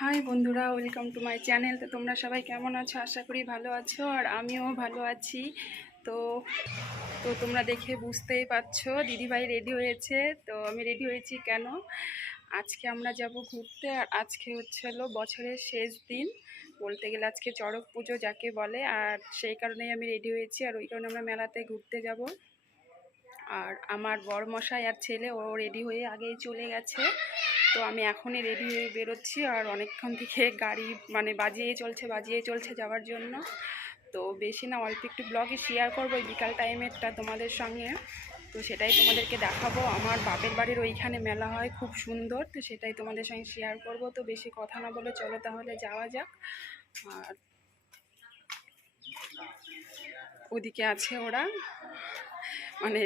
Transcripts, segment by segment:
High বন্ধুরা, welcome to my channel. তো তোমরা সবাই কেমন আছো? আশা করি ভালো আছো, আর আমিও ভালো আছি। তো তো তোমরা দেখে বুঝতেই পারছো দিদিভাই রেডি হয়েছে। তো আমি রেডি হয়েছি কেন? আজকে আমরা যাব ঘুরতে, আর আজকে হলো বছরের শেষ দিন, বলতে গেলে আজকে চড়ক পুজো যাকে বলে। আর সেই কারণেই আমি রেডি হয়েছি, আর ওই কারণে আমরা মেলাতে ঘুরতে যাব। আর আমার বড়মশাই আর ছেলে ও রেডি হয়ে আগেই চলে গেছে। তো আমি এখনই রেডি হয়ে বেরোচ্ছি, আর অনেকক্ষণ থেকে গাড়ি বাজিয়েই চলছে যাওয়ার জন্য। তো বেশি না, অল্প একটু ব্লগে শেয়ার করবো এই বিকাল টাইমেরটা তোমাদের সঙ্গে। তো সেটাই তোমাদেরকে দেখাবো। আমার বাপের বাড়ির ওইখানে মেলা হয়, খুব সুন্দর। তো সেটাই তোমাদের সঙ্গে শেয়ার করব। তো বেশি কথা না বলে চলো তাহলে যাওয়া যাক। আর ওদিকে আছে ওরা, মানে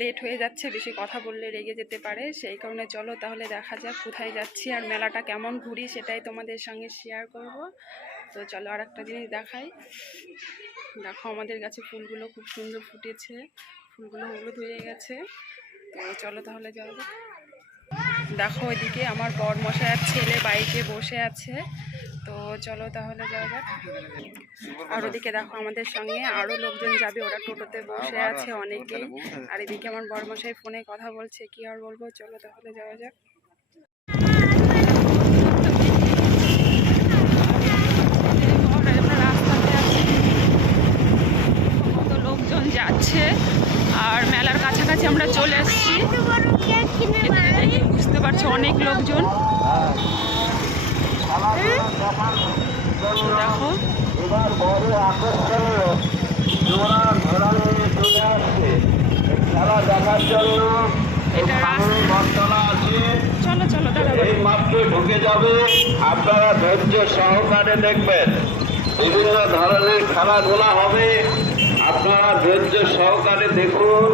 লেট হয়ে যাচ্ছে, বেশি কথা বললে রেগে যেতে পারে। সেই কারণে চলো তাহলে দেখা যাক কোথায় যাচ্ছি আর মেলাটা কেমন ঘুরি, সেটাই তোমাদের সঙ্গে শেয়ার করব। তো চলো আর একটা জিনিস দেখাই। দেখো আমাদের কাছে ফুলগুলো খুব সুন্দর ফুটেছে, ফুলগুলো হলুদ হয়ে গেছে। তো চলো তাহলে যাওয়া যাক। দেখো ওইদিকে আমার বড়মশাই আর ছেলে বাইকে বসে আছে। তো চলো তাহলে যাওয়া যাক। আর ওদিকে দেখো আমাদের সঙ্গে আরো লোকজন যাবে, ওরা টোটোতে বসে আছে অনেকেই। আর এদিকে আমার বড়মশাই ফোনে কথা বলছে, কি আর বলবো। চলো তাহলে যাওয়া যাক। কত লোকজন যাচ্ছে, আর মেলার কাছাকাছি আমরা চলে এসেছি। বুঝতে পারছো অনেক লোকজন। দেখো খেলা দেখার জন্য চলো চলো দাদা, এই মাঠে ঢুকে যাবে। আপনারা ধৈর্য সহকারে দেখবেন, বিভিন্ন ধরনের খেলাধুলা হবে। আপনারা ধৈর্য সহকারে দেখুন।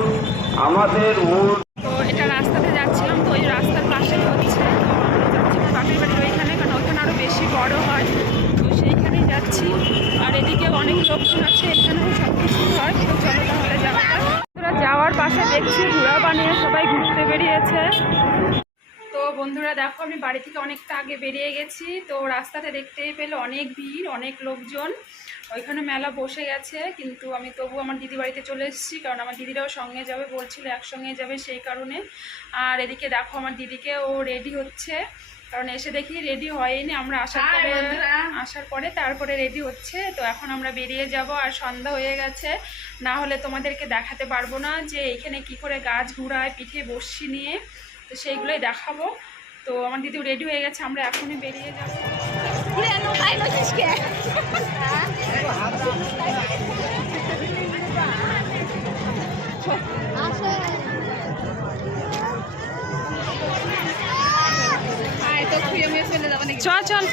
আমাদের মূল তো এটা রাস্তাতে যাচ্ছিলাম, তো ওই রাস্তার পাশে হচ্ছে। তো আমরা যাচ্ছি আমার বাপের বাড়ির ওইখানে, কারণ ওইখানে আরও বেশি বড় হয়। তো সেইখানেই যাচ্ছি। আর এদিকে অনেক লোকজন আছে, এখানেও সব কিছু হয়। তো চলো তাহলে যাওয়া যাক। তোরা যাওয়ার পাশে দেখছি ঘোড়া বানিয়ে সবাই ঘুরতে বেরিয়েছে। তো বন্ধুরা দেখো, আমি বাড়ি থেকে অনেকটা আগে বেরিয়ে গেছি। তো রাস্তাতে দেখতেই পেলে অনেক ভিড়, অনেক লোকজন। ওইখানে মেলা বসে গেছে, কিন্তু আমি তবু আমার দিদি বাড়িতে চলে এসেছি, কারণ আমার দিদিরাও সঙ্গে যাবে বলছিল, একসঙ্গে যাবে সেই কারণে। আর এদিকে দেখো আমার দিদিকে, ও রেডি হচ্ছে, কারণ এসে দেখি রেডি হয়নি। আমরা আসার পরে তারপরে রেডি হচ্ছে। তো এখন আমরা বেরিয়ে যাব, আর সন্ধ্যা হয়ে গেছে। না হলে তোমাদেরকে দেখাতে পারবো না যে এখানে কি করে গাছ ঘুরায় পিঠে বসছি নিয়ে। তো সেইগুলোই দেখাবো। তো আমার দিদিও রেডি হয়ে গেছে, আমরা এখনই বেরিয়ে যাবো। চল চল।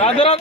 রাধে রাধে।